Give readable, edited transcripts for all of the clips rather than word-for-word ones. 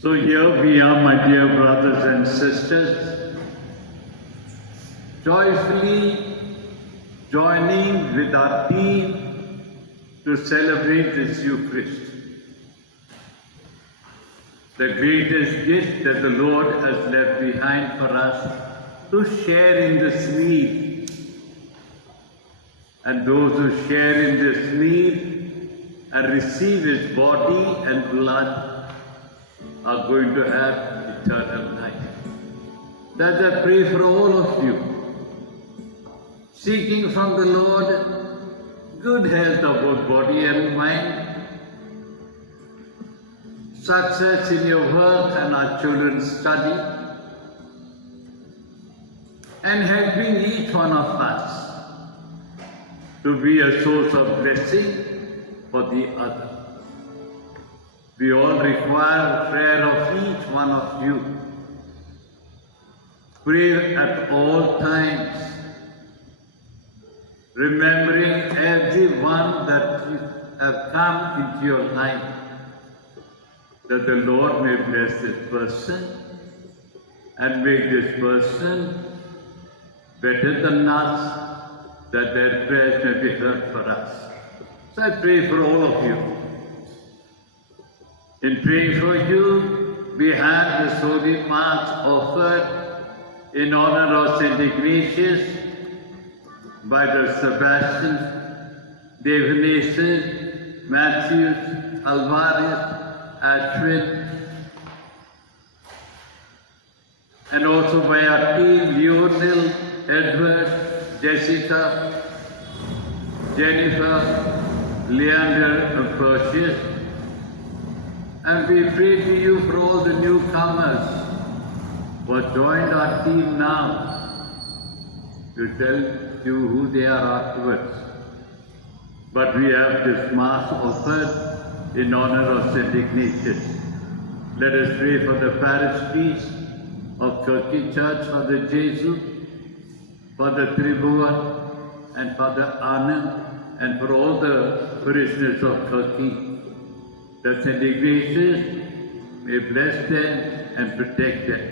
So here we are, my dear brothers and sisters, joyfully joining with our team to celebrate this Eucharist, the greatest gift that the Lord has left behind for us to share in this meal. And those who share in this meal and receive His body and blood are going to have eternal life. That I pray for all of you, seeking from the Lord good health of both body and mind, success in your work and our children's study, and helping each one of us to be a source of blessing for the other. We all require prayer of each one of you. Pray at all times, remembering everyone that have come into your life, that the Lord may bless this person and make this person better than us, that their prayers may be heard for us. So I pray for all of you. In praying for you, we have this Holy Mass offered in honor of St. Ignatius by the Sebastian, Devanaces, Matthews, Alvarez, Ashwin, and also by our team, Lionel, Edward, Jessica, Jennifer, Leander, and Perseus. And we pray to you for all the newcomers who have joined our team now. To tell you who they are afterwards. But we have this Mass offered in honor of St. Ignatius. Let us pray for the parish priest of Turkey Church, Father Jesu, Father Tribhuvan, and Father Anand, and for all the parishioners of Turkey, that St. Ignatius may bless them and protect them.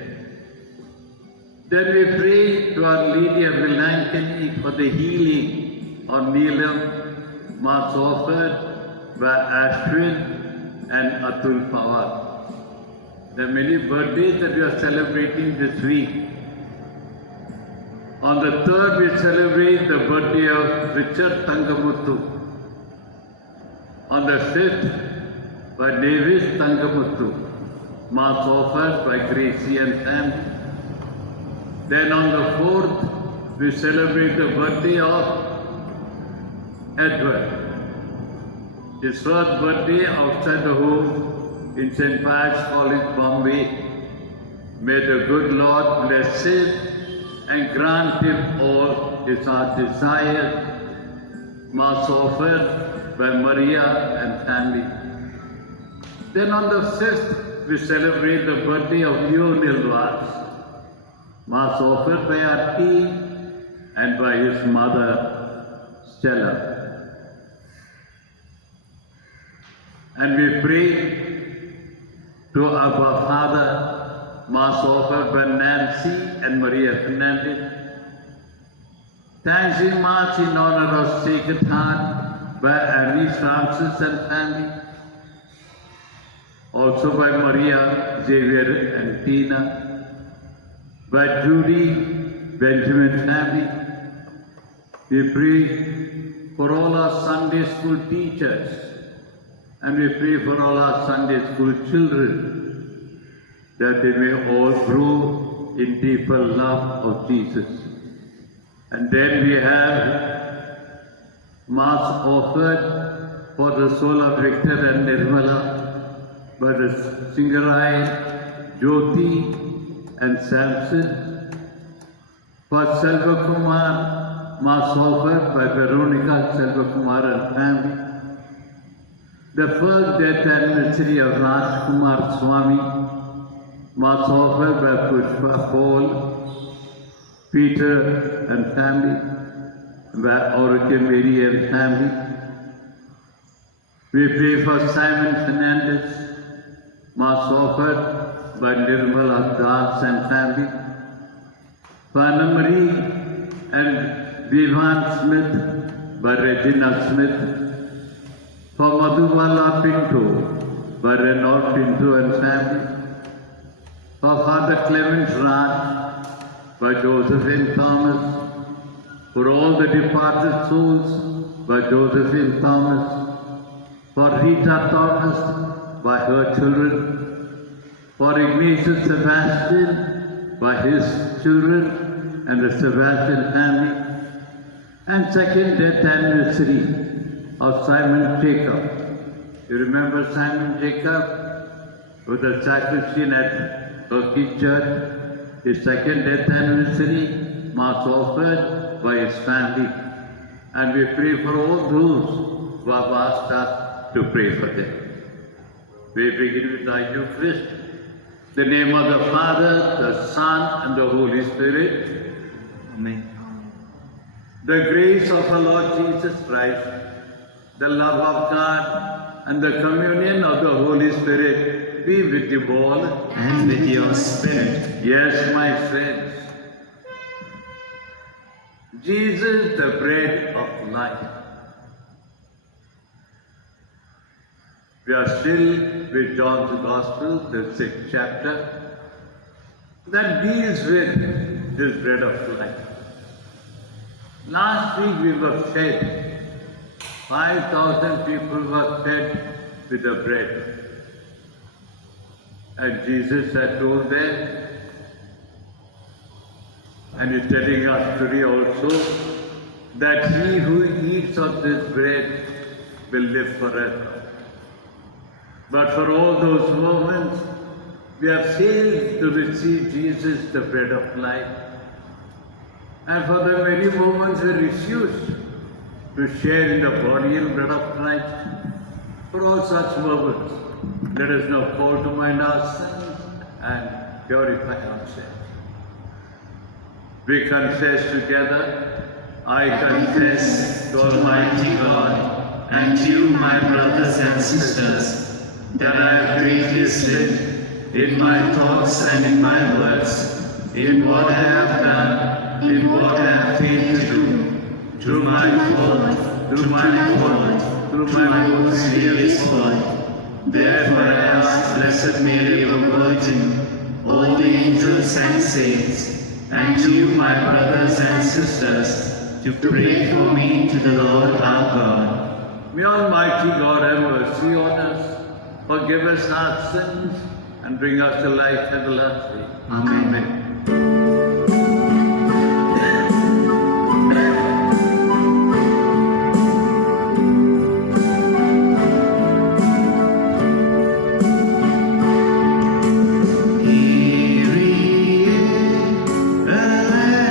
Then we pray to Our Lady of Melancholy for the healing of Neelam, Mass offered by Ashwin and Atul Pawar. There are many birthdays that we are celebrating this week. On the 3rd, we celebrate the birthday of Richard Tangamuttu. On the 5th, by Davis Tangamuttu, Mass offered by Gracie and family. Then on the 4th, we celebrate the birthday of Edward. His first birthday outside the home in St. Pius College, Bombay. May the good Lord bless him and grant him all his heart desires. Mass offered by Maria and family. Then on the 5th, we celebrate the birthday of Lionel Vaz. Mass offered by our team and by his mother, Stella. And we pray to our Father, Mass offered by Nancy and Maria Fernandez. Thanksgiving Mass in honor of Sacred Heart by Annie Francis and family. Also by Maria, Xavier and Tina, by Judy, Benjamin family. We pray for all our Sunday school teachers, and we pray for all our Sunday school children, that they may all grow in deeper love of Jesus. And then we have Mass offered for the soul of Victor and Nirmala, by the Singarai, Jyoti and Samson. For Selva Kumar, Mass offered by Veronica Selva Kumar and family. The first death anniversary of Raj Kumar Swami, Mass offered by Pushpa Paul, Peter and family, by Oracle Mary and family. We pray for Simon Fernandez, Mass offered by Nirmala Das and family, for Anna Marie and Vivan Smith by Regina Smith, for Madhubala Pinto by Renaud Pinto and family, for Father Clement Raj by Josephine Thomas, for all the departed souls by Josephine Thomas, for Rita Thomas by her children, for Ignatius Sebastian by his children and the Sebastian family, and second death anniversary of Simon Jacob. You remember Simon Jacob with the sacristan at Turkey Church? His second death anniversary, Mass offered by his family. And we pray for all those who have asked us to pray for them. We begin with the Eucharist. In the name of the Father, the Son, and the Holy Spirit. Amen. The grace of our Lord Jesus Christ, the love of God, and the communion of the Holy Spirit be with you all. And with your spirit. Yes, my friends. Jesus, the bread of life. We are still with John's Gospel, the 6th chapter, that deals with this bread of life. Last week we were fed. 5,000 people were fed with the bread. And Jesus had told them, and he's telling us today also, that he who eats of this bread will live forever. But for all those moments, we have failed to receive Jesus, the bread of life. And for the many moments we refuse to share in the body and blood of Christ. For all such moments, let us now call to mind our sins and purify ourselves. We confess together, I confess to Almighty God and to you, my brothers and sisters, that I have greatly sinned in my thoughts and in my words, in what I have done, in what I have failed to do, through my fault, through my most serious fault. Therefore I ask Blessed Mary, the Virgin, all the angels and saints, and to you, my brothers and sisters, to pray for me to the Lord our God. May Almighty God have mercy on us, forgive us our sins, and bring us to life everlasting. Amen. Kyrie eleison.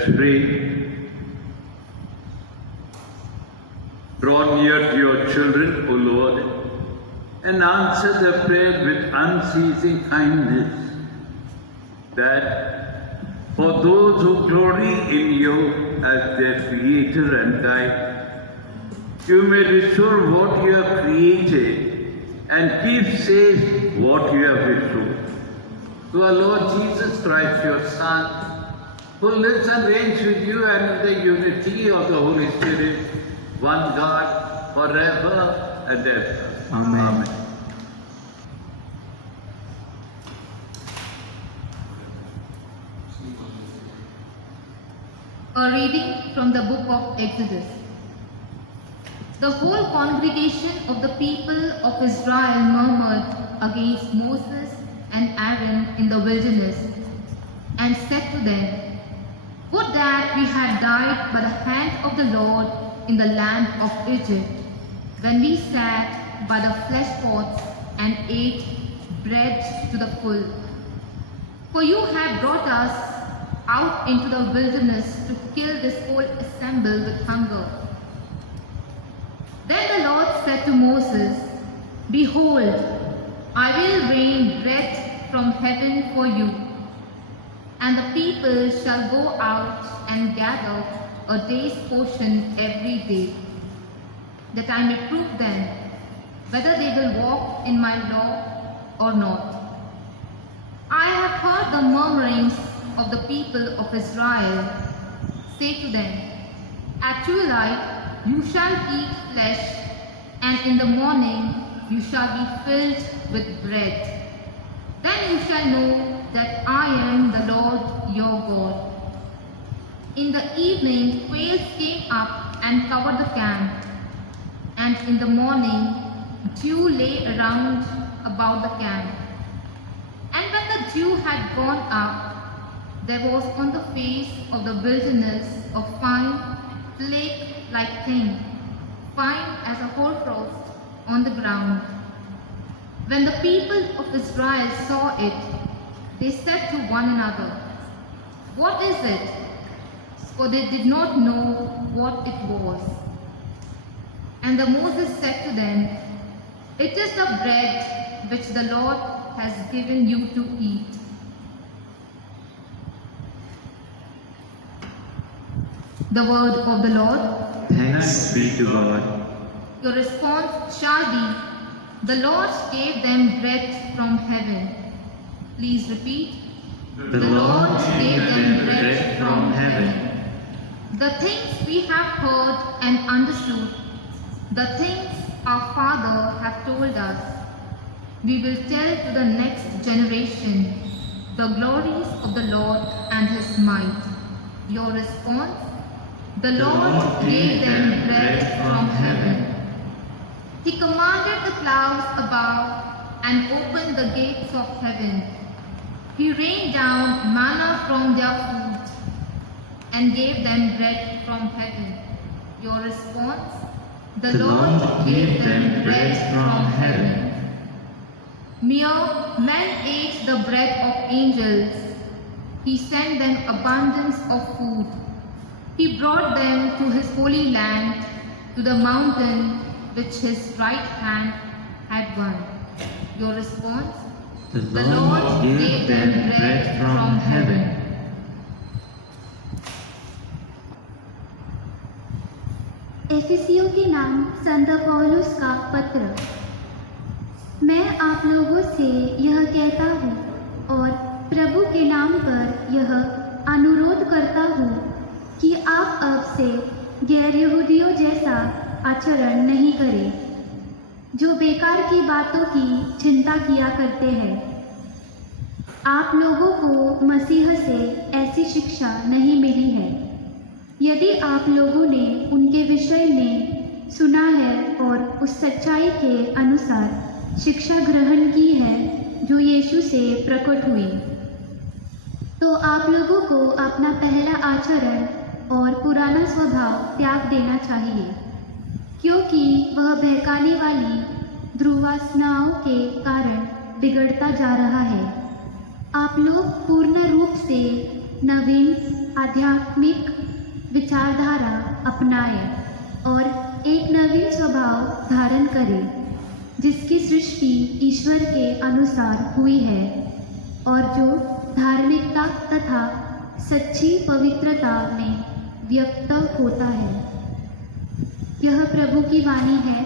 Let's pray. Draw near to your children, O Lord, and answer their prayer with unceasing kindness, that for those who glory in you as their Creator and Guide, you may restore what you have created and keep safe what you have restored. To our Lord Jesus Christ, your Son, who lives and reigns with you and in the unity of the Holy Spirit, one God, forever and ever. Amen. A reading from the book of Exodus. The whole congregation of the people of Israel murmured against Moses and Aaron in the wilderness, and said to them, "Would that we had died by the hand of the Lord in the land of Egypt, when we sat by the flesh pots and ate bread to the full. For you have brought us out into the wilderness to kill this whole assembly with hunger." Then the Lord said to Moses, "Behold, I will rain bread from heaven for you, and the people shall go out and gather a day's portion every day, that I may prove them whether they will walk in my law or not. I have heard the murmurings of the people of Israel. Say to them, at twilight you shall eat flesh, and in the morning you shall be filled with bread. Then you shall know that I am the Lord your God." In the evening quails came up and covered the camp, and in the morning dew lay around about the camp. And when the dew had gone up, there was on the face of the wilderness a fine flake-like thing, fine as a hoarfrost on the ground. When the people of Israel saw it, they said to one another, "What is it?" For they did not know what it was. And Moses said to them, "It is the bread which the Lord has given you to eat." The word of the Lord. Thanks be to God. Your response shall be, "The Lord gave them bread from heaven." Please repeat. The Lord gave them bread from heaven. The things we have heard and understood, the things our Father have told us, we will tell to the next generation the glories of the Lord and His might. Your response? The Lord gave them bread from heaven. He commanded the clouds above and opened the gates of heaven. He rained down manna from their food and gave them bread from heaven. Your response? The Lord gave them bread from heaven. Mere men ate the bread of angels. He sent them abundance of food. He brought them to His holy land, to the mountain which His right hand had won. Your response? The Lord gave them bread from heaven. एफिसियों के नाम संत पौलुस का पत्र। मैं आप लोगों से यह कहता हूँ और प्रभु के नाम पर यह अनुरोध करता हूँ कि आप अब से गैर यहूदियों जैसा आचरण नहीं करें, जो बेकार की बातों की चिंता किया करते हैं। आप लोगों को मसीह से ऐसी शिक्षा नहीं मिली है। यदि आप लोगों ने उनके विषय में सुना है और उस सच्चाई के अनुसार शिक्षा ग्रहण की है जो यीशु से प्रकट हुई, तो आप लोगों को अपना पहला आचरण और पुराना स्वभाव त्याग देना चाहिए, क्योंकि वह बहकाने वाली ध्रुवासनाओं के कारण बिगड़ता जा रहा है। आप लोग पूर्ण रूप से नवीन आध्यात्मिक विचारधारा अपनाए और एक नवीन स्वभाव धारण करें, जिसकी सृष्टि ईश्वर के अनुसार हुई है और जो धार्मिकता तथा सच्ची पवित्रता में व्यक्त होता है। यह प्रभु की वाणी है।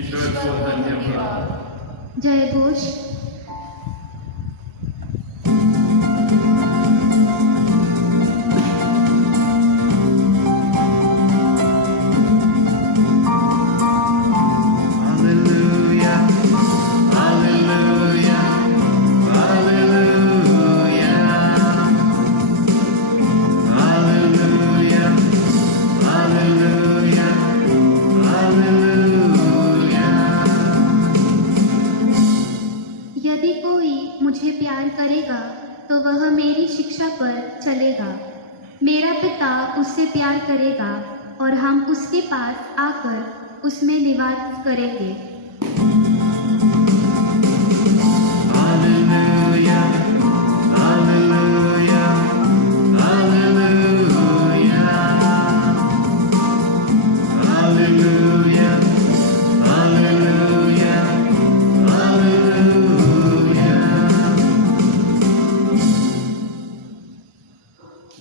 ईश्वर को धन्यवाद। जय घोष। यदि कोई मुझे प्यार करेगा तो वह मेरी शिक्षा पर चलेगा। मेरा पिता उससे प्यार करेगा और हम उसके पास आकर उसमें निवास करेंगे।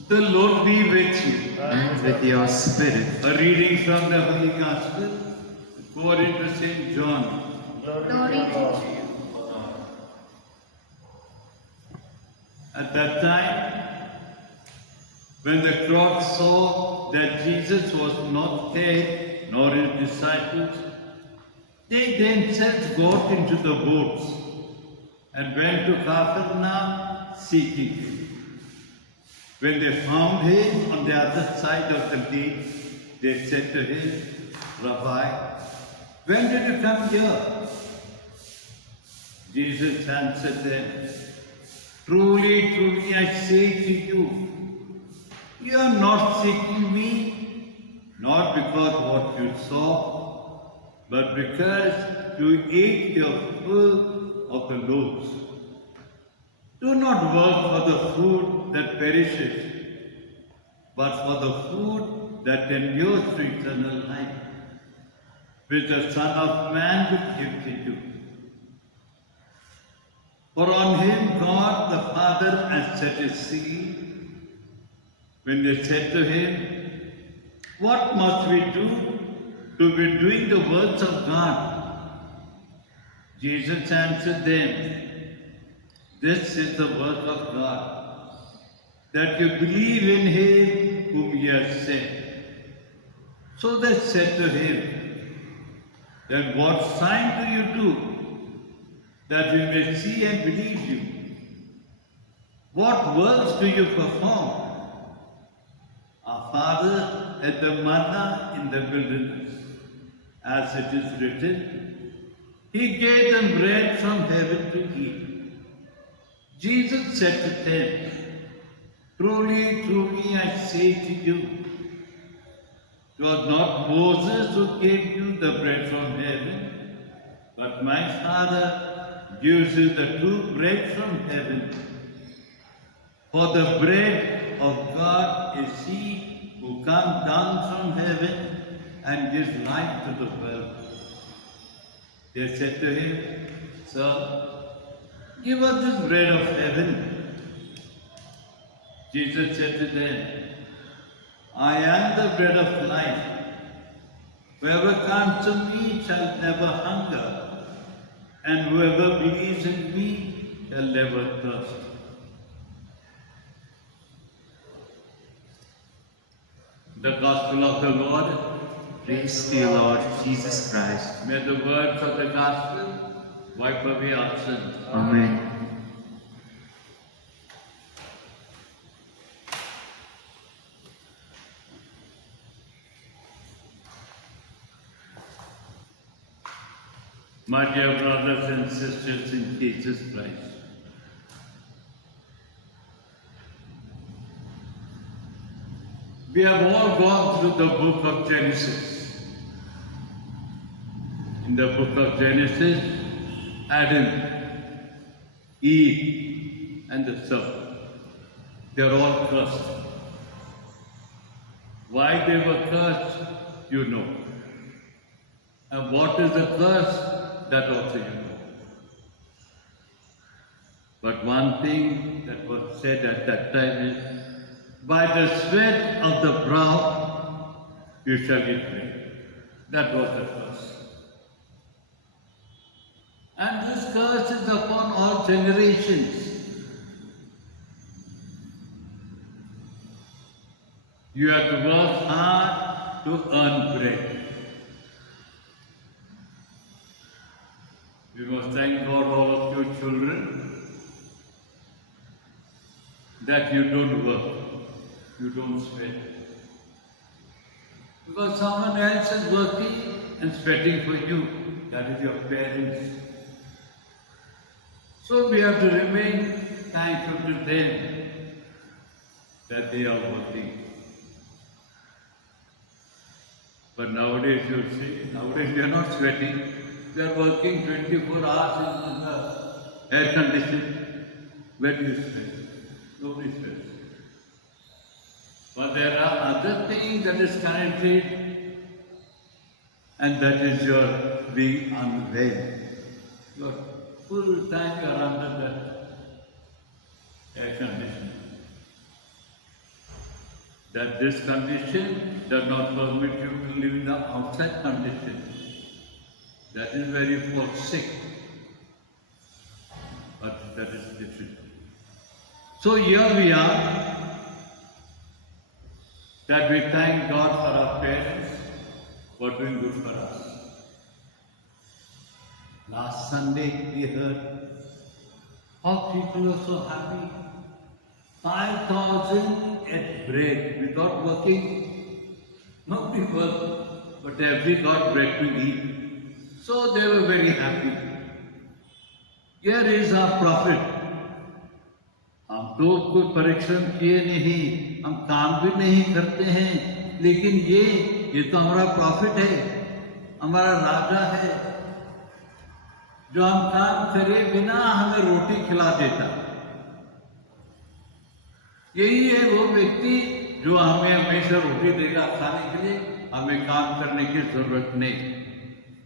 The Lord be with you. And with your spirit. A reading from the Holy Gospel according to St. John. Glory to you. At that time, when the crowd saw that Jesus was not there, nor his disciples, they themselves got into the boats and went to Capernaum seeking him. When they found him on the other side of the lake, they said to him, Rabbi, when did you come here? Jesus answered them, Truly, truly, I say to you, you are not seeking me, not because what you saw, but because you ate your fill of the loaves. Do not work for the food that perishes, but for the food that endures to eternal life, which the Son of Man will give to you. For on him God the Father has set his seal. When they said to him, What must we do to be doing the works of God? Jesus answered them, This is the work of God, that you believe in him whom he has sent. So they said to him, Then what sign do you do, that we may see and believe you? What works do you perform? Our father had the manna in the wilderness, as it is written, He gave them bread from heaven to eat. Jesus said to them, Truly, truly, I say to you, it was not Moses who gave you the bread from heaven, but my Father gives you the true bread from heaven. For the bread of God is he who comes down from heaven and gives life to the world. They said to him, Sir, give us this bread of heaven. Jesus said to them, I am the bread of life. Whoever comes to me shall never hunger, and whoever believes in me shall never thirst. The Gospel of the Lord. Praise to you, Lord Jesus Christ. May the words of the Gospel wipe away our sins. Amen. My dear brothers and sisters in Jesus Christ, we have all gone through the book of Genesis. In the book of Genesis, Adam, Eve, and the serpent, they are all cursed. Why they were cursed, you know. And what is the curse, that also you know. But one thing that was said at that time is, by the sweat of the brow you shall eat bread. That was the curse. And this curse is upon all generations. You have to work hard to earn bread. We must thank God, all of you children, that you don't work, you don't sweat. Because someone else is working and sweating for you, that is your parents. So we have to remain thankful to them that they are working. But nowadays you see, nowadays they are not sweating. They are working 24 hours in the air conditioning. Where do you sweat? Nobody sweats. But there are other things that is connected, and that is your being unveiled. Your full time you are under the air conditioning. That this condition does not permit you to live in the outside condition. That is where you fall sick. But that is different. So here we are, that we thank God for our parents for doing good for us. Last Sunday we heard how people were so happy. 5,000 at bread without working. Nobody worked, but every got bread to eat. So they were very happy. Here is our prophet. हम तो कोई परिश्रम किए नहीं, हम काम भी नहीं करते हैं, लेकिन ये तो हमारा प्रॉफिट है, हमारा राजा है, जो हम काम करे बिना हमें रोटी खिला देता। यही है वो व्यक्ति जो हमें हमेशा रोटी देगा खाने के लिए, हमें काम करने की जरूरत नहीं।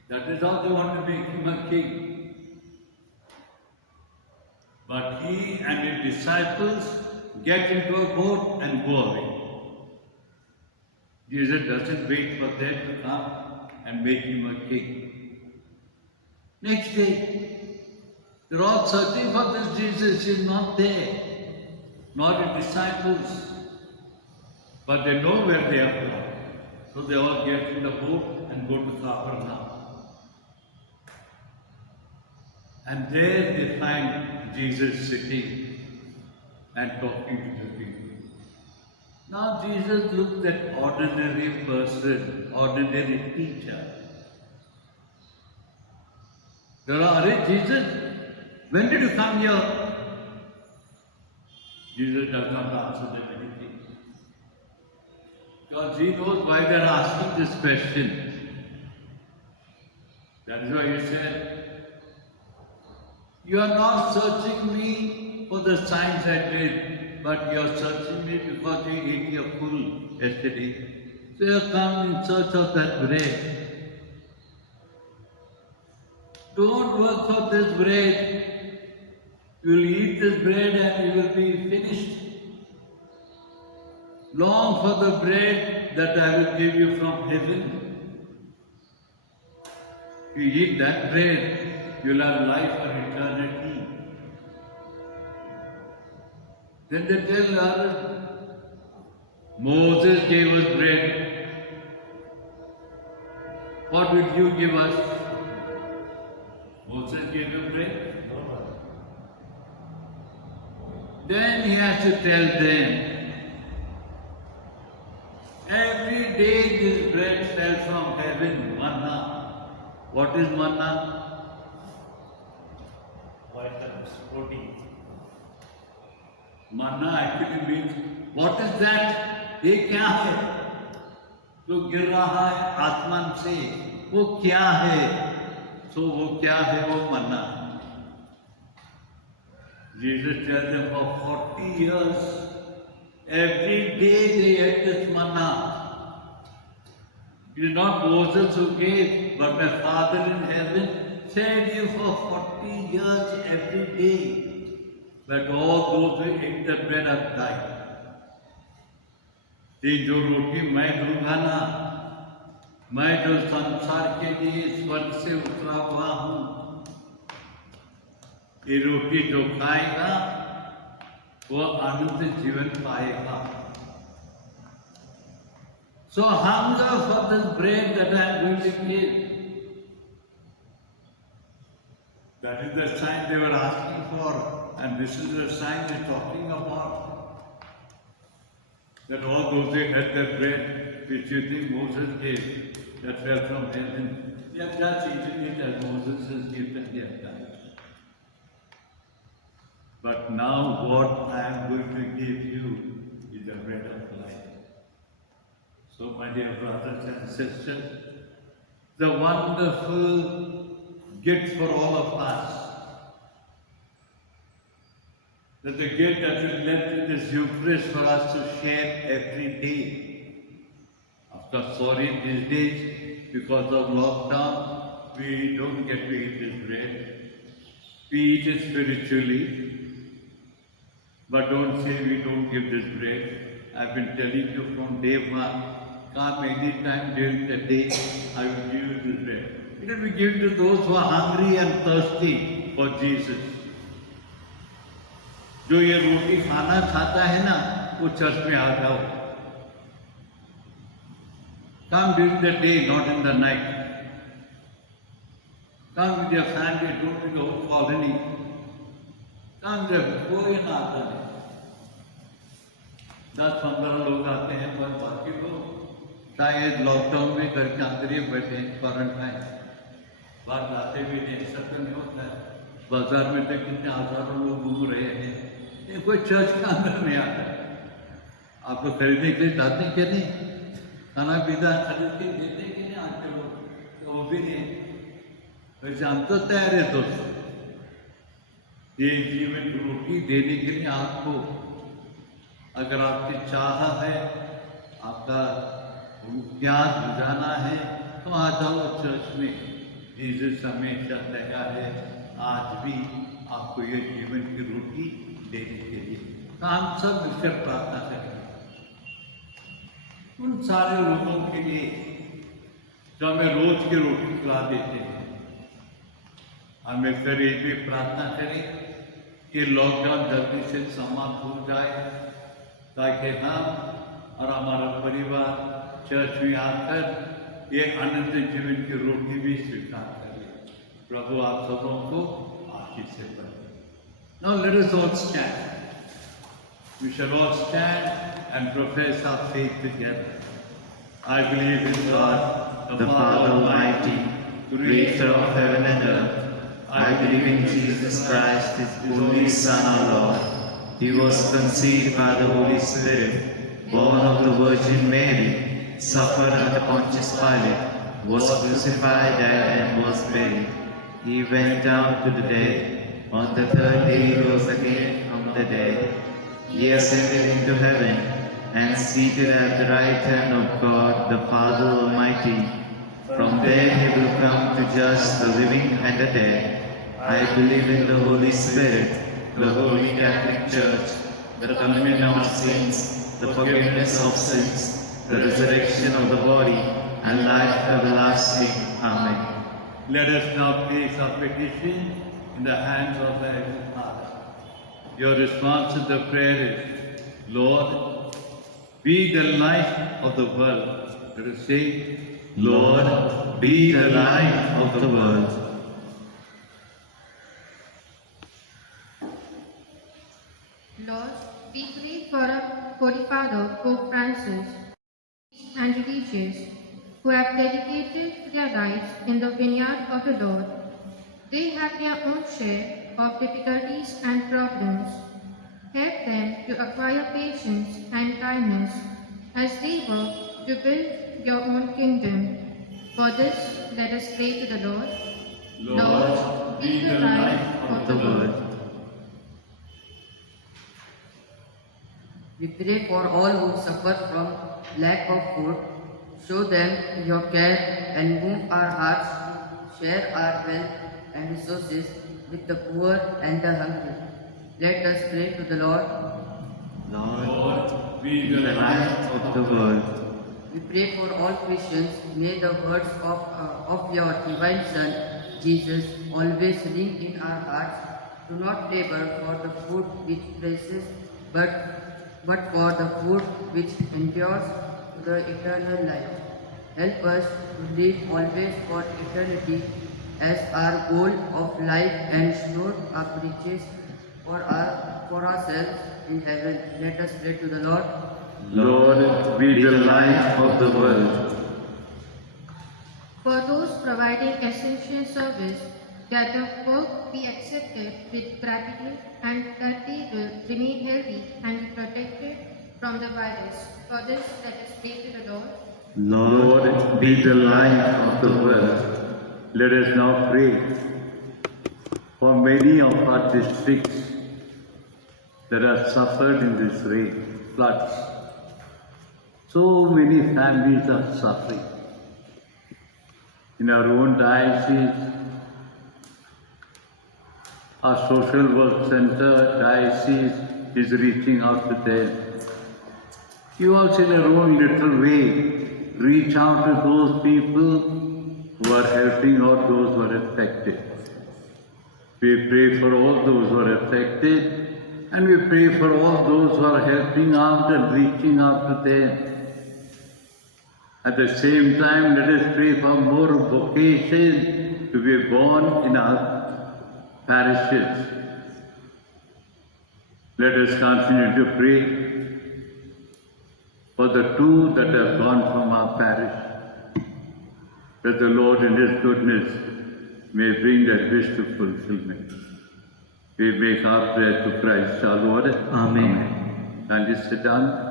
That is how they want to make him a king. But he and his disciples get into a boat and go away. Jesus doesn't wait for them to come and make him a king. Next day, they're all searching for this Jesus. He's not there, nor the disciples. But they know where they are going. So they all get in the boat and go to Capernaum. And there they find Jesus sitting and talking to the people. Now Jesus looked at ordinary person, ordinary teacher. Jesus, when did you come here? Jesus does not answer them anything. Because he knows why they are asking this question. That is why he said, you are not searching me for the signs I did, but you are searching me because you ate your food yesterday. So you have come in search of that bread. Don't work for this bread. You will eat this bread and you will be finished. Long for the bread that I will give you from heaven. You eat that bread, you will have life for eternity. Then they tell others, Moses gave us bread. What will you give us? Moses gave you bread. Then he has to tell them, every day this bread fell from heaven, manna. What is manna? Manna actually means, what is that? ये क्या है? जो गिर रहा है आसमान से, वो क्या है? So वो क्या है? वो manna. Jesus tells them for 40 years, every day they ate this manna. It is not Moses who gave, but my Father in heaven fed you for 40 years every day. But all those who ate the bread have died. ये जो रोटी मैं दूंगा ना, मैं जो संसार के लिए स्वर्ग से उतरा हुआ हूँ, ये रोटी जो खाएगा वो अनंत जीवन पाएगा. So hunger for this bread that I am going to give. That is the sign they were asking for, and this is the sign they are talking about. That all those who had the bread which you think Moses gave, that fell from heaven, they have just eaten it as Moses has given, they have done. But now what I am going to give you is the bread of life. So my dear brothers and sisters, the wonderful gift for all of us, that the gift that is left in this Eucharist for us to share every day. Of course, sorry, these days, because of lockdown, we don't get to eat this bread. We eat it spiritually, but don't say we don't give this bread. I've been telling you from day one, come any time during the day, I will give you this bread. It will be given to those who are hungry and thirsty for Jesus. जो ये रोटी खाना चाहता है ना, वो church में आ जाओ. Come during the day, not in the night. Come with your family, don't with the whole colony. Come there, कोई ना आता नहीं. 10-15 लोग आते हैं, पर बाकी लोग शायद लॉकडाउन में घर के अंदर ही बैठे हैं, क्वारंटाइन. बाहर जाते भी नहीं, ऐसा तो नहीं होता है. बाजार में तो कितने हजारों लोग घूम रहे हैं, ये कोई चर्च के अंदर नहीं आता. आप लोग खरीदने के लिए जाते कि नहीं? खाना पीना खरीद के देते कि नहीं आते लोग? तो वो भी नहीं. वैसे हम तो तैयार है दोस्तों, ये जीवन की रोटी देने के लिए आपको. अगर आपकी चाह है, आपका प्यास बुझाना है, तो आ जाओ चर्च में. जीसस हमेशा तैयार है आज भी आपको ये जीवन की रोटी देने के लिए. तो हम सब मिलकर प्रार्थना करेंगे उन सारे लोगों के लिए जो हमें रोज की रोटी खिला देते हैं. हम मिलकर ये भी प्रार्थना करें कि लॉकडाउन जल्दी से समाप्त हो जाए, ताकि हम और हमारा परिवार चर्च में आकर ये अनंत जीवन की रोटी भी स्वीकार करें. प्रभु आप सबों को आशीष से भरे. Now let us all stand. We shall all stand and profess our faith together. I believe in God, the Father Almighty, creator of heaven and earth. I believe in Jesus Christ, His only Son, our Lord. He was conceived by the Holy Spirit, born of the Virgin Mary, suffered under Pontius Pilate, was crucified, died, and was buried. He went down to the dead. On the third day he rose again from the dead. He ascended into heaven, and seated at the right hand of God, the Father Almighty. From there he will come to judge the living and the dead. I believe in the Holy Spirit, the Holy Catholic Church, the communion of saints, the forgiveness of sins, the resurrection of the body, and life everlasting. Amen. let us now place our petition in the hands of the Heavenly Father. Your response to the prayer is, Lord, be the light of the world. Let us say, Lord, be the light of the world. Lord, we pray for our Holy Father, Pope Francis, and religious who have dedicated their lives in the vineyard of the Lord. They have their own share of difficulties and problems. Help them to acquire patience and kindness as they work to build your own kingdom. For this, let us pray to the Lord. Lord, be the light of the world. We pray for all who suffer from lack of food, Show them your care and move our hearts to share our wealth and resources with the poor and the hungry. Let us pray to the Lord. Lord, be the light of the world. We pray for all Christians. May the words of your divine Son, Jesus, always ring in our hearts. Do not labor for the food which perishes, but for the food which endures to the eternal life. Help us to live always for eternity as our goal of life and store up riches for ourselves in heaven. Let us pray to the Lord. Lord, be the light of the world. For those providing essential service, that the work be accepted with gratitude and that they will remain healthy and be protected from the virus. For this, let us pray to the Lord. Lord, be the light of the world. Let us now pray for many of our districts that have suffered in this rain, floods. So many families are suffering. In our own diocese, our social work center, diocese, is reaching out to them. You also in your own little way, reach out to those people who are helping out those who are affected. We pray for all those who are affected, and we pray for all those who are helping out and reaching out to them. At the same time, let us pray for more vocation to be born in our parishes. Let us continue to pray for the two that have gone from our parish, that the Lord in His goodness may bring that wish to fulfillment. We make our prayer to Christ our Lord. Amen. And you sit down.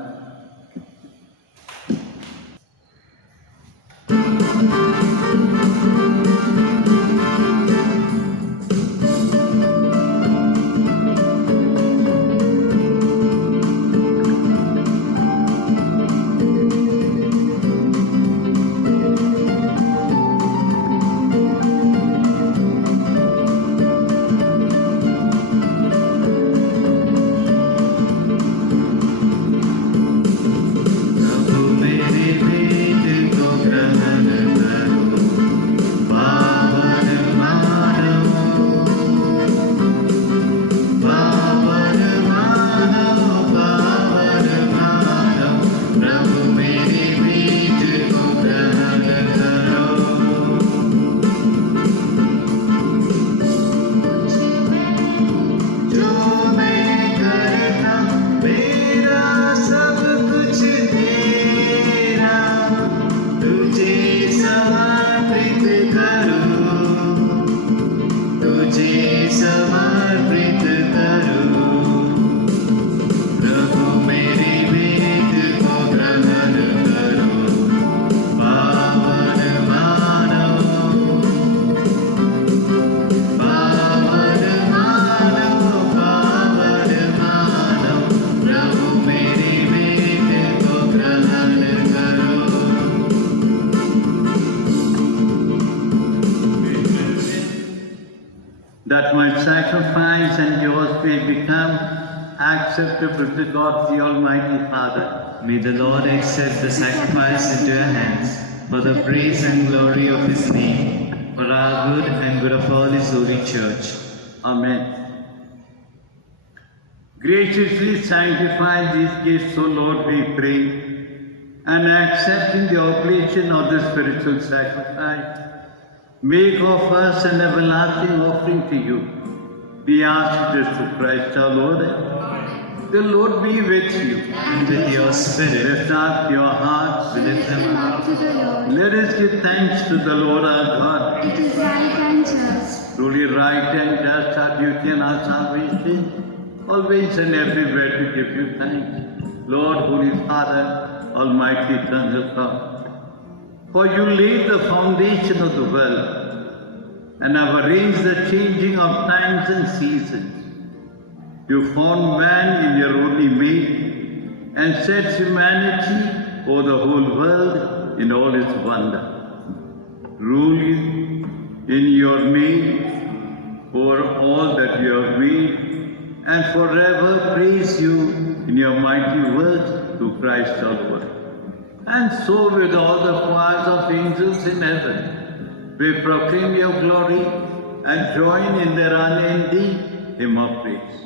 That my sacrifice and yours may become acceptable to God the Almighty Father. May the Lord accept the sacrifice into your hands for the praise and glory of His name, for our good and good of all His holy church. Amen. Graciously sanctify these gifts, O Lord, we pray, and accepting the oblation of the spiritual sacrifice, make of us an everlasting offering to you. We ask this through Christ our Lord. The Lord be with you. And with your spirit, Lift up your hearts. lift them up. to the Lord. Let us give thanks to the Lord our God. It is right and just. Truly right and just our duty and our salvation, always and everywhere to give you thanks. Lord, Holy Father, Almighty Eternal God. For you laid the foundation of the world and have arranged the changing of times and seasons. You formed man in your own image and set humanity over the whole world in all its wonder. Rule in your name over all that you have made, and forever praise you in your mighty works through Christ our Lord. And so with all the choirs of angels in heaven, we proclaim your glory and join in their unending hymn of praise.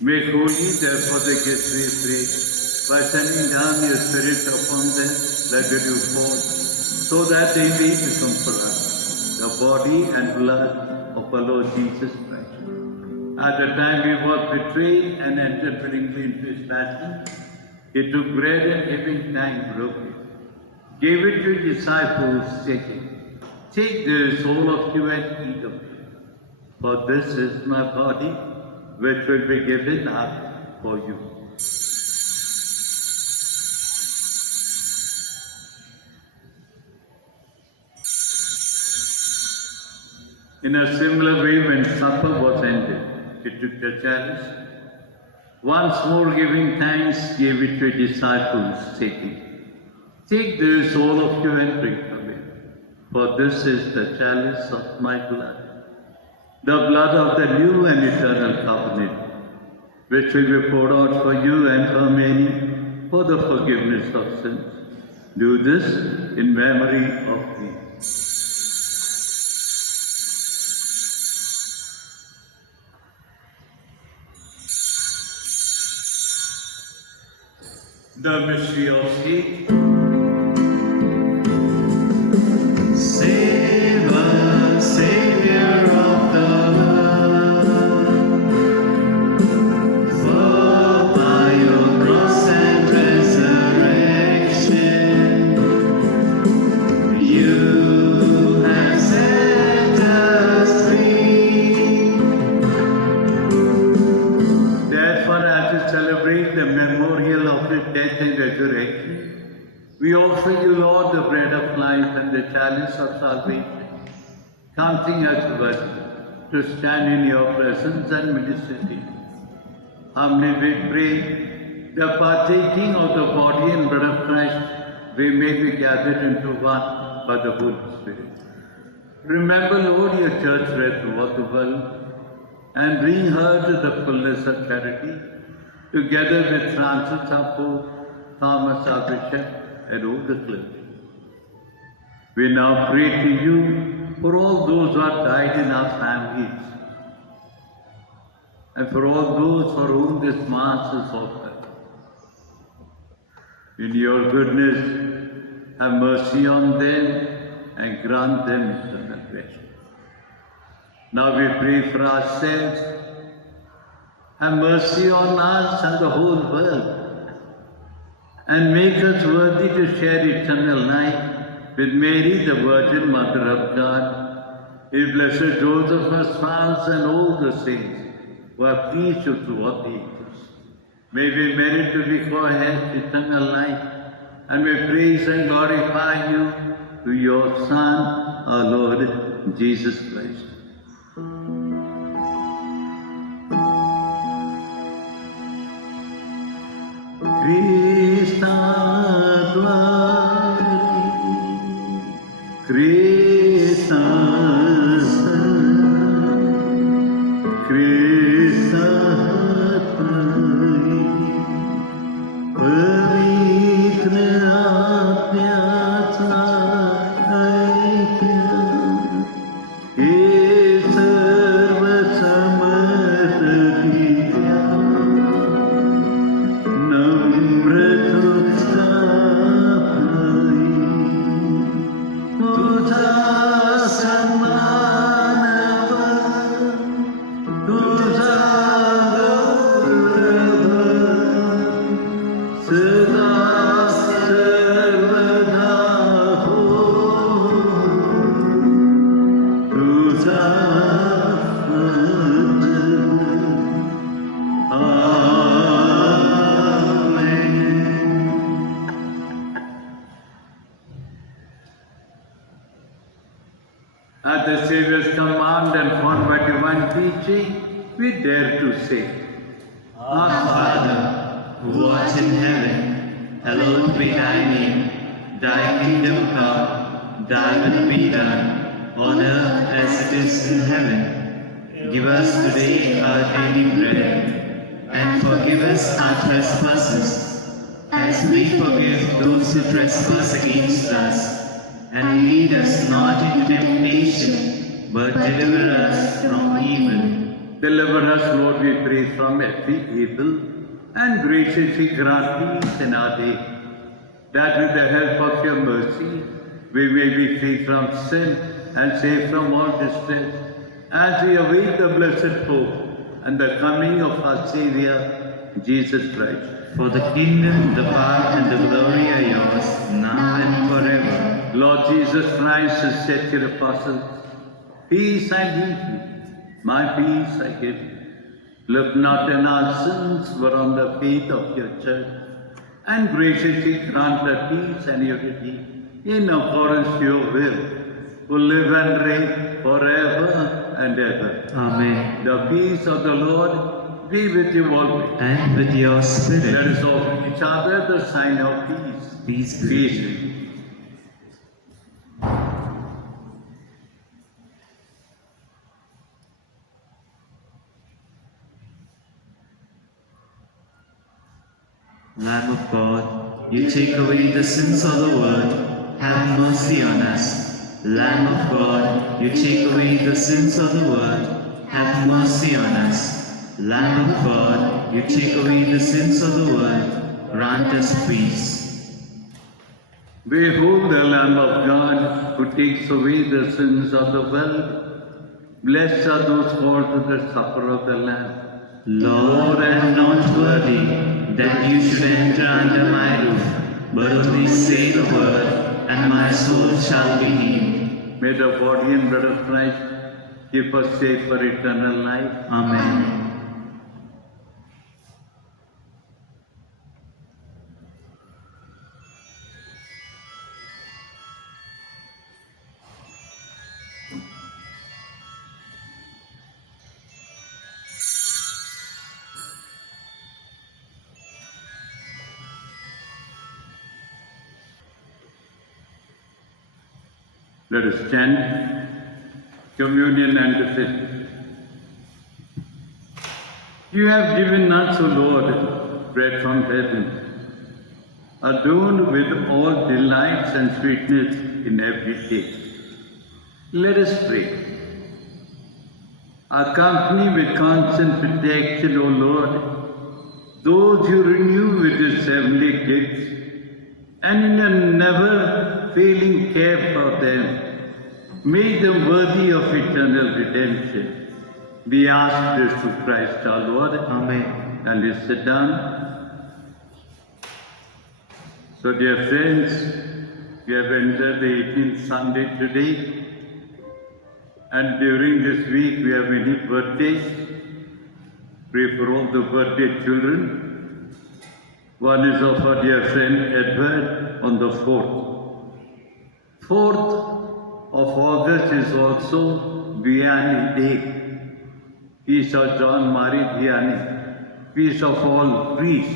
Make holy, therefore, the gifts we pray, by sending down your Spirit upon them like the dew fall, so that they may become for us the body and blood of our Lord Jesus Christ. At the time he was betrayed and entered willingly into his passion, he took bread and giving thanks, broke it, gave it to his disciples, saying, "Take this, all of you, and eat of it, for this is my body, which will be given up for you." In a similar way, when supper was ended, he took the chalice, once more giving thanks, gave it to his disciples, saying, "Take this, all of you, and drink of it, for this is the chalice of my blood, the blood of the new and eternal covenant, which will be poured out for you and for many for the forgiveness of sins. Do this in memory of me." The mystery of faith. Save us, Savior of the world, for by your cross and resurrection, you have set us free. Therefore, as we celebrate the memorial of his death and resurrection, we offer you, Lord, the bread of life and the chalice of salvation, counting us worthy to stand in your presence and minister to you. Humbly we pray, the partaking of the body and blood of Christ, we may be gathered into one by the Holy Spirit. Remember, Lord, your church spread throughout the world, and bring her to the fullness of charity, together with Francis our Pope, Thomas our Bishop, and all the clergy. We now pray to you for all those who have died in our families, and for all those for whom this Mass is offered. In your goodness, have mercy on them and grant them eternal rest. Now we pray for ourselves. Have mercy on us and the whole world, and make us worthy to share eternal life with Mary, the Virgin Mother of God, with Blessed Joseph, our spouse, and all the saints who have pleased you throughout the ages. May we merit to be co-heirs eternal life, and we praise and glorify you through your Son, our Lord Jesus Christ. Krishna Dwari, Krishna At the Saviour's command and formed by divine teaching, we dare to say, Our Father, who art in heaven, hallowed be thy name. Thy kingdom come, thy will be done, on earth as it is in heaven. Give us today our daily bread, and forgive us our trespasses, as we forgive those who trespass against us. And lead us not into temptation, but deliver us from evil. Deliver us, Lord, we pray, from every evil, and graciously grant peace in our day, that with the help of your mercy, we may be free from sin and safe from all distress, as we await the blessed hope and the coming of our Saviour, Jesus Christ. For the kingdom, the power, and the glory are yours, now and forever. Lord Jesus Christ has said to your apostles, peace I leave you, my peace I give you. Look not on our sins, but on the faith of your church, and graciously grant her peace and unity in accordance to your will, who live and reign forever and ever. Amen. The peace of the Lord be with you always. And with your spirit. Let us offer each other the sign of peace. Peace be. Peace be with you. Lamb of God, you take away the sins of the world, have mercy on us. Lamb of God, you take away the sins of the world, have mercy on us. Lamb of God, you take away the sins of the world, grant us peace. Behold the Lamb of God who takes away the sins of the world. Blessed are those called to the supper of the Lamb. Lord, I am not worthy that you should enter under my roof, but only say the word, and my soul shall be healed. May the body and blood of Christ keep us safe for eternal life. Amen. Let us chant communion and the feast. You have given us, O Lord, bread from heaven, adorned with all delights and sweetness in every taste. Let us pray. Accompany with constant protection, O Lord, those you renew with this heavenly gifts, and in a never-failing care for them, make them worthy of eternal redemption. We ask this through Christ our Lord. Amen. And we sit down. So, dear friends, we have entered the 18th Sunday today, and during this week we have many birthdays. Pray for all the birthday children. One is of our dear friend Edward on the 4th. 4th of August is also Vianney Day. Feast of John Marie Vianney. Feast of all priests.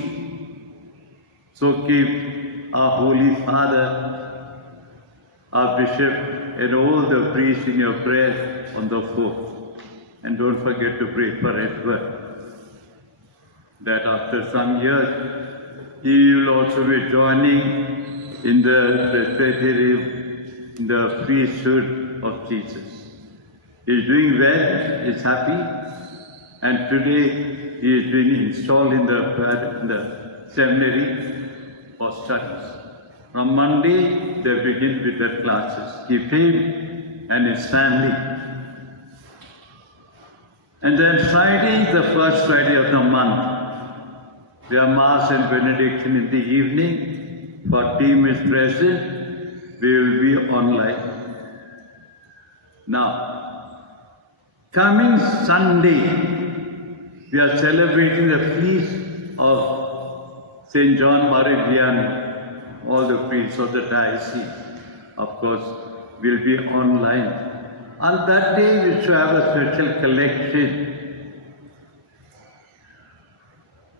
So keep our Holy Father, our Bishop, and all the priests in your prayers on the 4th. And don't forget to pray for Edward, that after some years, he will also be joining in the presbytery, in the priesthood of Jesus. He is doing well, he is happy, and today he is being installed in the seminary for studies. From Monday, they begin with their classes. Keep him and his family. And then Friday is the first Friday of the month. There are Mass and Benediction in the evening. For team is present, we will be online. Now, coming Sunday, we are celebrating the feast of St. John Marie Vianney. All the priests of the diocese, of course, will be online. On that day, we should have a special collection.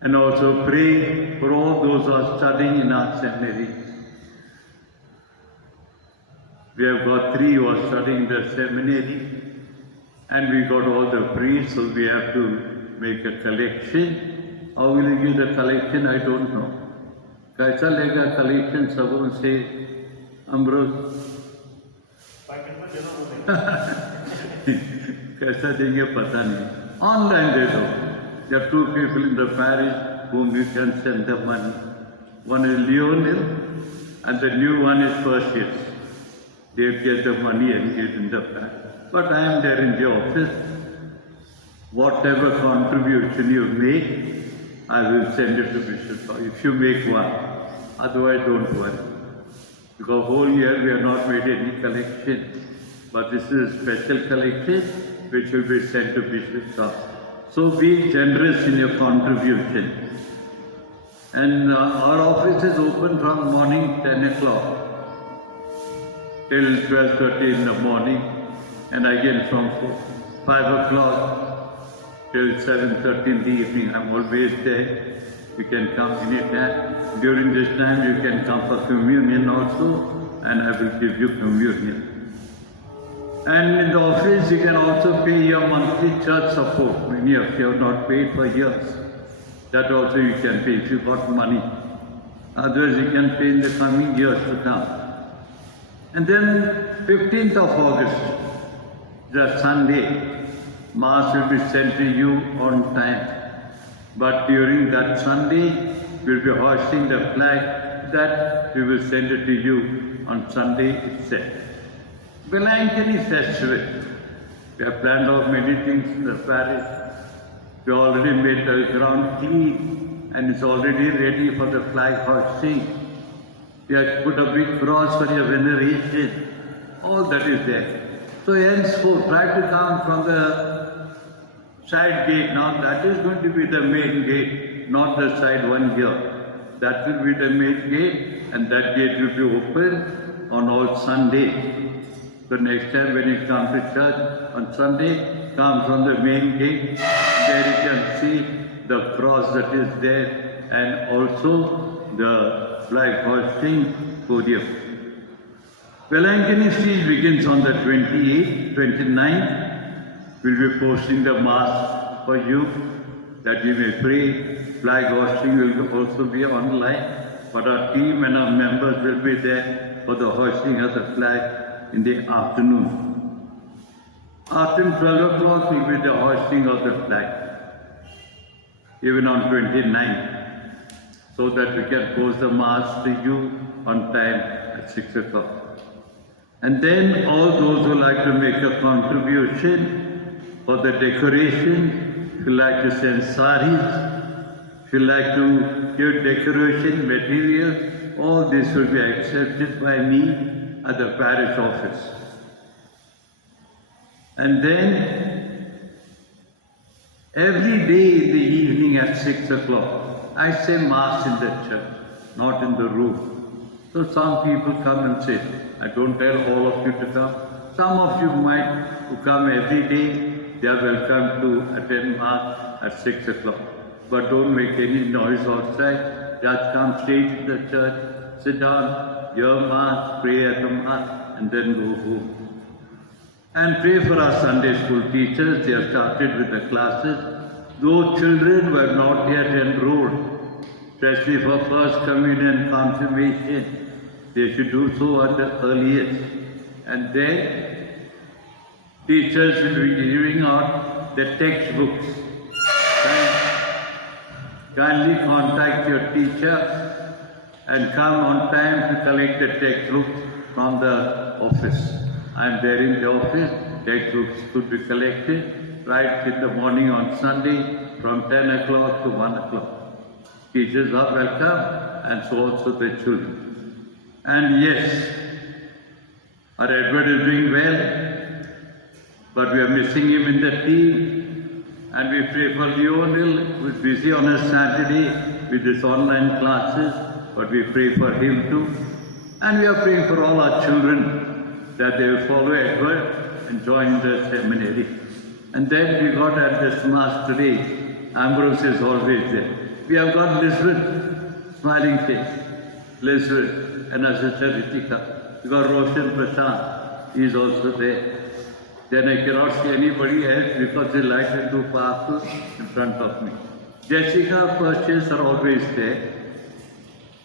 And also pray for all those who are studying in our seminaries. We have got 3 who are studying the seminary, and we got all the priests, so we have to make a collection. How will you give the collection? I don't know. कैसा लेगा collection सबों से अमृत? कैसा देंगे पता नहीं. Online दे दो. There are 2 people in the parish whom you can send the money. One is Leonel and the new one is Perseus. They get the money and give in the parish. But I am there in the office. Whatever contribution you make, I will send it to Bishop. If you make one, otherwise don't worry. Because whole year we have not made any collection. But this is a special collection which will be sent to Bishop's office. So be generous in your contribution. And our office is open from morning 10 o'clock till 12:30 in the morning, and again from 5 o'clock till 7:30 in the evening. I'm always there. You can come anytime. During this time you can come for communion also, and I will give you communion. And in the office, you can also pay your monthly church support. Many of you have not paid for years. That also you can pay if you got money. Otherwise, you can pay in the coming years to come. And then 15th of August, the Sunday, Mass will be sent to you on time. But during that Sunday, we'll be hoisting the flag that we will send it to you on Sunday itself. Velankani festival. We have planned out many things in the parish. We already made the ground clean and it's already ready for the flag hoisting. We have put a big cross for your veneration. All that is there. So henceforth, try to come from the side gate. Now that is going to be the main gate, not the side one here. That will be the main gate, and that gate will be open on all Sundays. So next time when you come to church on Sunday, come from the main gate. There you can see the cross that is there and also the flag hoisting podium. Velankani siege begins on the 28th, 29th. We'll be posting the Mass for you that you may pray. Flag hoisting will also be online, but our team and our members will be there for the hoisting of the flag in the afternoon. After 12 o'clock will be the hoisting of the flag, even on 29th, so that we can post the Mass to you on time at 6 o'clock. And then all those who like to make a contribution for the decoration, if you like to send saris, if you like to give decoration material, all this will be accepted by me at the parish office. And then every day in the evening at 6 o'clock, I say Mass in the church, not in the room. So some people come and sit. I don't tell all of you to come. Some of you might who come every day, they are welcome to attend Mass at 6 o'clock. But don't make any noise outside. Just come straight to the church, sit down, hear Mass, pray at the Mass, and then go home. And pray for our Sunday school teachers. They have started with the classes. Those children were not yet enrolled, especially for First Communion confirmation. They should do so at the earliest. And then teachers will be giving out the textbooks. Kindly contact your teacher and come on time to collect the textbooks from the office. I am there in the office. Textbooks could be collected right in the morning on Sunday from 10 o'clock to 1 o'clock. Teachers are welcome and so also the children. And yes, our Edward is doing well, but we are missing him in the team. And we pray for Leonel, who is busy on a Saturday with his online classes, but we pray for him too. And we are praying for all our children that they will follow Edward and join the seminary. And then we got at this Mass today, Ambrose is always there. We have got Lisbeth, smiling face, Lisbeth, and our sister Ritika. We got Roshan Prashant, he is also there. Then I cannot see anybody else because the light is too powerful in front of me. Jessica, Purchase are always there.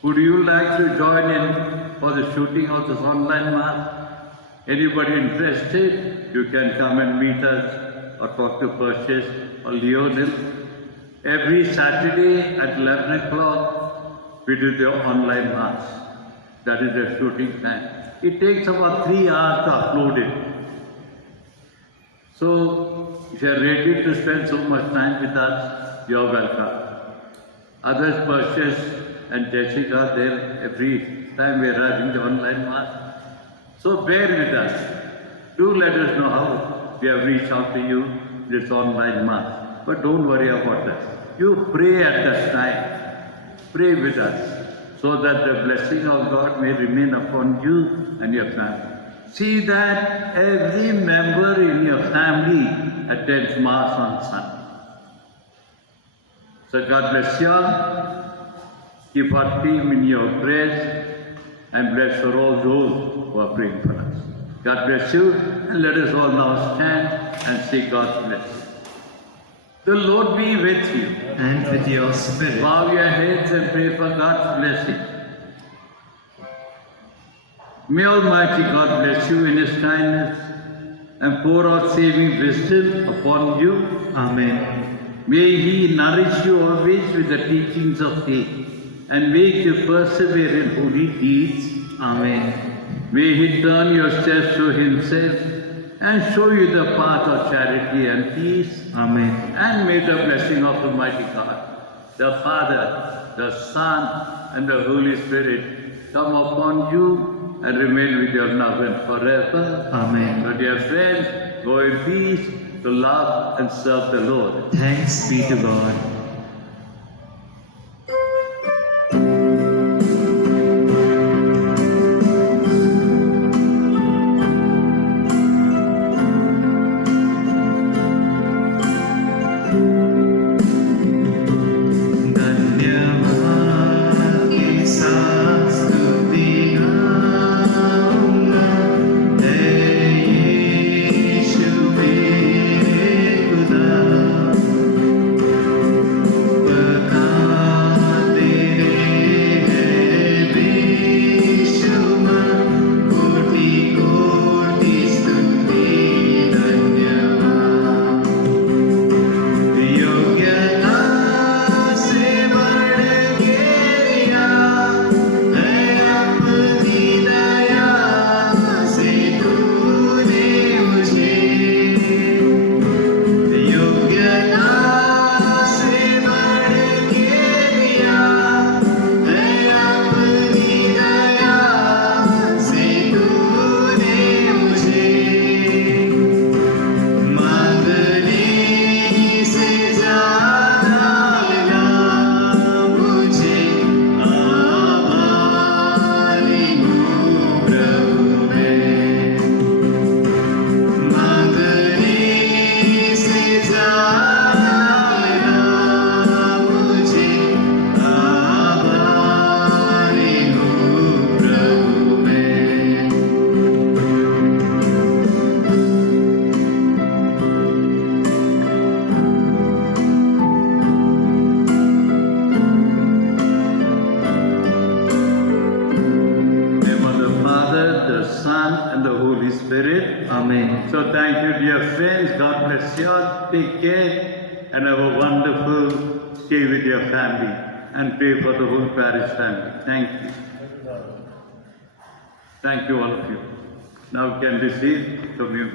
Would you like to join in for the shooting of this online Mass? Anybody interested? You can come and meet us or talk to Purchase or Leonel. Every Saturday at 11 o'clock, we do the online Mass. That is the shooting time. It takes about 3 hours to upload it. So, if you are ready to spend so much time with us, you are welcome. Others Purchase and Jessica are there every time we are having the online Mass. So bear with us. Do let us know how we have reached out to you this online Mass. But don't worry about us. You pray at this time. Pray with us so that the blessing of God may remain upon you and your family. See that every member in your family attends Mass on Sunday. So God bless you all. Keep our team in your prayers and bless for all those who are praying for us. God bless you, and let us all now stand and say God's blessing. The Lord be with you. And with your spirit. Bow your heads and pray for God's blessing. May Almighty God bless you in His kindness and pour out saving wisdom upon you. Amen. May He nourish you always with the teachings of faith and make you persevere in holy deeds. Amen. May He turn your steps to Himself and show you the path of charity and peace. Amen. And may the blessing of Almighty God, the Father, the Son, and the Holy Spirit come upon you and remain with your love and forever. Amen. So dear friends, go in peace to love and serve the Lord. Thanks be to God. Amen. So thank you, dear friends. God bless you all. Take care and have a wonderful stay with your family and pray for the whole parish family. Thank you. Thank you, all of you. Now we can receive communion.